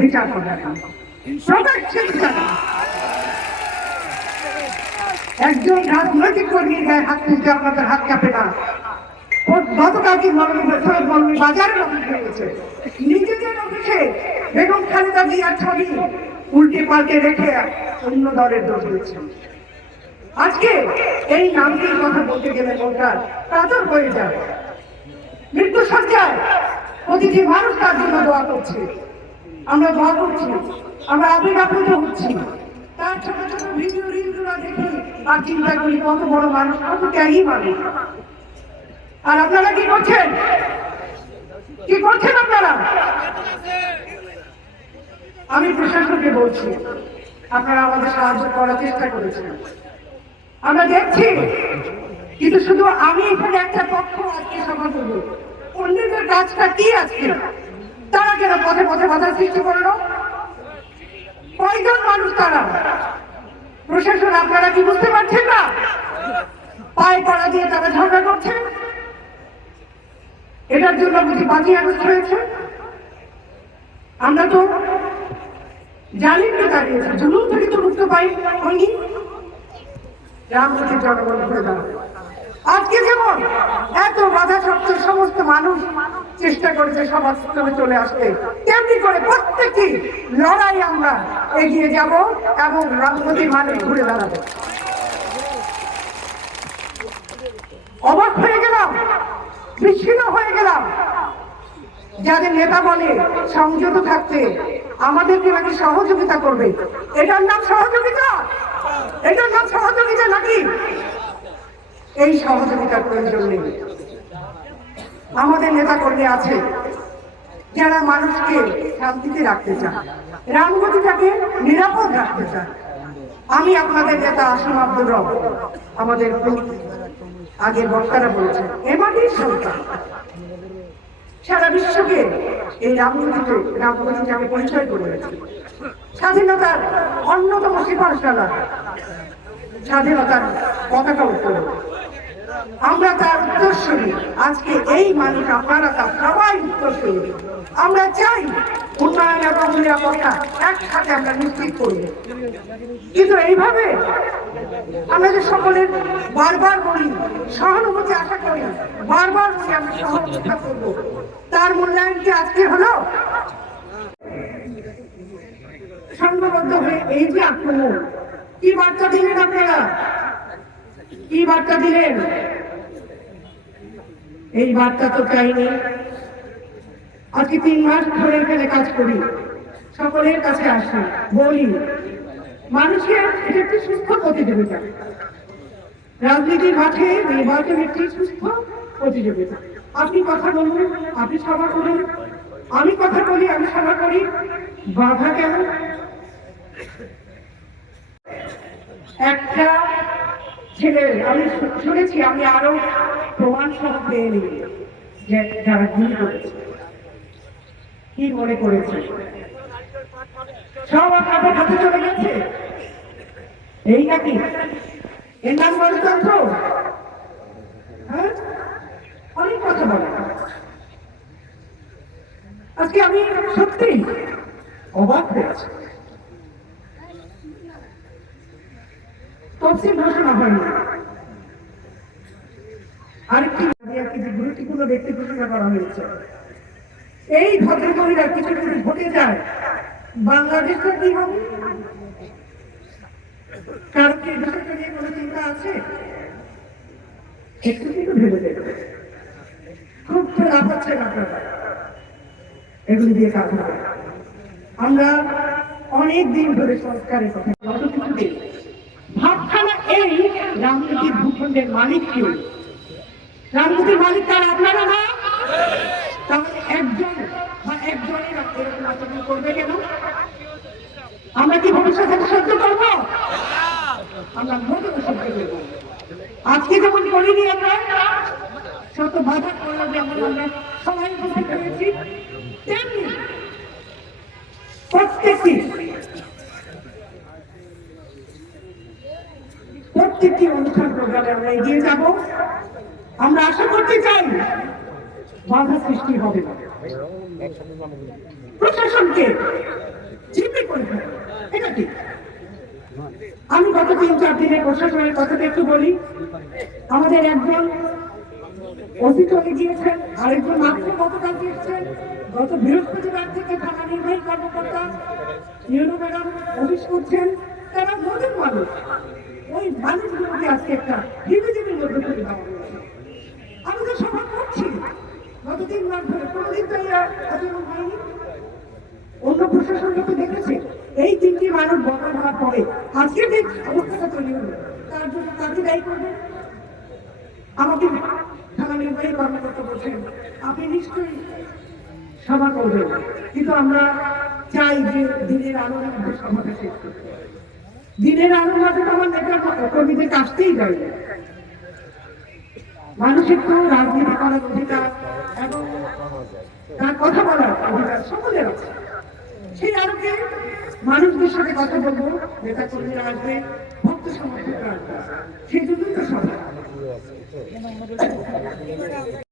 বিচার করবেন, প্রকাশ্যে বিচার। একজন রাজনৈতিক কর্মীর গায়ে হাত তুলতে আপনাদের হাত কাঁপে না। গতকালকে মৌলভী বাজারের অফিস হয়েছে, নিজেদের অফিসে বেগম খালেদা জিয়ার ছবি উল্টে পাল্টে রেখে অন্য দলের দোষ দিচ্ছে। আজকে এই নামটির কথা বলতে গেলে মনটা কাতর হয়ে যায়। মৃত্যু সজ্জায় প্রতিটি মানুষ তার জন্য দোয়া করছে, আমরা দোয়া করছি, আমরা আবেগ আপ্লুত হচ্ছি। তার ছোট ছোট ভিডিও রিলগুলো দেখি আর চিন্তা করি কত বড় মানুষ, কত ত্যাগী মানুষ। আর আপনারা কি করছেন? কি করছেন আপনারা? আমি প্রশাসনকে বলছি, আপনারা আমাদের সাহায্য করার চেষ্টা করেছেন, আমরা দেখছি। কিন্তু শুধু আমি এখানে একটা পক্ষ আজকে সভা করব, অন্যদের কাজটা কি আজকে? তারা কেন পথে পথে বাধা সৃষ্টি করলো? কয়জন মানুষ তারা? প্রশাসন আপনারা কি বুঝতে পারছেন না? পায়ে পড়া দিয়ে তারা ঝগড়া করছেন, এটার জন্য বুঝি বাজি আরোপ হয়েছে? আমরা তো জানি না দাঁড়িয়েছে, জুলুম থেকে তো মুক্ত পাই হয়নি। রামগতির জনগণ ঘুরে দাঁড়াবে। আজকে যেমন এত বাধা সত্ত্বেও সমস্ত মানুষ চেষ্টা করেছে সমাজে চলে আসতে, তেমনি করে প্রত্যেকটি লড়াই আমরা এগিয়ে যাব এবং রামগতির মানুষ ঘুরে দাঁড়াবে। অবাক হয়ে গেলাম, বিস্মিত হয়ে গেলাম, যাদের নেতা বলে সংযত থাকতে, আমাদেরকে নাকি সহযোগিতা করবে। এটার নাম সহযোগিতা? এটার নাম সহযোগিতা নাকি? এই সহযোগিতার প্রয়োজন নেই। আমাদের নেতা কর্মী আছে যারা মানুষকে শান্তিতে রাখতে চায়, রামগতিটাকে নিরাপদ রাখতে চায়। আমি আপনাদের নেতা আসিম আব্দুর রব, আমাদের আগের বক্তারা বলেছেন, এমাটির সন্তান, সারা বিশ্বকে এই রামগতিকে আমি পরিচয় করে গেছি। স্বাধীনতার অন্যতম শিপারশালা, স্বাধীনতার পতাকা উত্তোলন। আমরা তার উত্তরসূরি। আজকে এই মানুষ, আপনারা তার সবাই উত্তরসূরি। আমরা চাই উন্নয়ন এবং নিরাপত্তা একসাথে আমরা নিশ্চিত করব। কিন্তু এইভাবে আমরা যে সকলের বারবার বলি সহানুভূতি আশা করি, বারবার বলি আমরা সহযোগিতা করব, তার মূল্যায়ন কি আজকে হলো? সংঘবদ্ধ হয়ে এই যে আক্রমণ, কি বার্তা দিলেন আপনারা? কি বার্তা দিলেন? এই বার্তা তো চাইনি। আজকে 3 মাস ধরে এখানে কাজ করি, সকলের কাছে আসি, বলি মানুষের এটা একটি সুস্থ প্রতিযোগিতা। রাজনীতির মাঠে নির্বাচন একটি সুস্থ প্রতিযোগিতা। আপনি কথা বলুন, আপনি সভা করুন, আমি কথা বলি, আমি সভা করি, বাধা কেন? একটা ছেলে আমি শুনেছি, আমি আরো প্রমাণ সহ পেয়ে নিই, যে যারা গুলি করেছে কি মনে করেছে, সব আপনাদের হাতে চলে গেছে। এই নাকি এর নাম গণতন্ত্র? হ্যাঁ, অনেক কথা বলে। আজকে আমি সত্যি অবাক হয়েছি। তফসিল ঘোষণা হয়নি, আরেকটি যে গুরুত্বপূর্ণ ব্যক্তি ঘোষণা করা হয়েছে। এই ভদ্রমহিলা কিছু যদি ঘটে যায়, বাংলাদেশে কি হবে? কারো কি বিষয়টা নিয়ে কোনো চিন্তা আছে? একটু কিন্তু ভেবে দেখবে, খুব তো লাভ হচ্ছে না আপনারা এগুলি দিয়ে কাজ হবে। আমরা অনেক দিন ধরে সরকারের কথা ভাবখানা, এই রাজনীতির ভূখণ্ডের মালিক কি? রাজনীতির মালিক তার আপনারা না? তাহলে একজন বা একজনের এরকম আচরণ করবে কেন? আমরা কি ভবিষ্যতে সহ্য করবো? আমরা মোটেও সহ্য করবো। আজকে যেমন করিনি, আমরা শত বাধা করলো, যেমন আমরা সবাই উপস্থিত হয়েছি, তেমনি প্রত্যেকটি অনুষ্ঠান প্রোগ্রামে আমরা এগিয়ে যাব। আমরা আশা করতে চাই বাধা সৃষ্টি হবে না। প্রশাসনকে জিম্মি করে ফেলে, এটা ঠিক। আমি গত 3-4 দিনের প্রশাসনের কথাটা একটু বলি। আমাদের একজন ওসি চলে গিয়েছেন, আরেকজন মাত্র গতকাল গিয়েছেন। গত বৃহস্পতিবার থেকে থানা নির্বাহী কর্মকর্তা ইউনো ম্যাডাম অফিস করছেন। তারা নতুন মানুষ, ওই মানুষগুলোকে আজকে একটা ডিভিশনের মধ্যে করে দেওয়া হয়েছে। আমি তো সভা করছি গত 3 মাস ধরে, কোনোদিন তো এরা আচরণ হয়নি। অন্য প্রশাসনকে তো দেখেছে। এই 3টি মানুষ বদল হওয়ার পরে আজকে যে অবস্থাটা তৈরি হলো, তার জন্য কাকে দায়ী করবে? আমাকে থানা নির্বাহী কর্মকর্তা বলছেন আপনি নিশ্চয়ই সভা করবেন, কিন্তু আমরা চাই যে দিনের আলোর মধ্যে সভাটা শেষ করতে। দিনের আলোর মাঝে তো আমার নেতা কর্মীদের আসতেই যায়। মানুষের তো রাজনীতি করার অধিকার এবং তার কথা বলার অধিকার সকলের আছে। সেই আলোকে মানুষদের সাথে কথা বলবো, নেতা কর্মীরা আসবে, ভক্ত সমর্থকরা আসবে, সেই জন্যই তো সভা।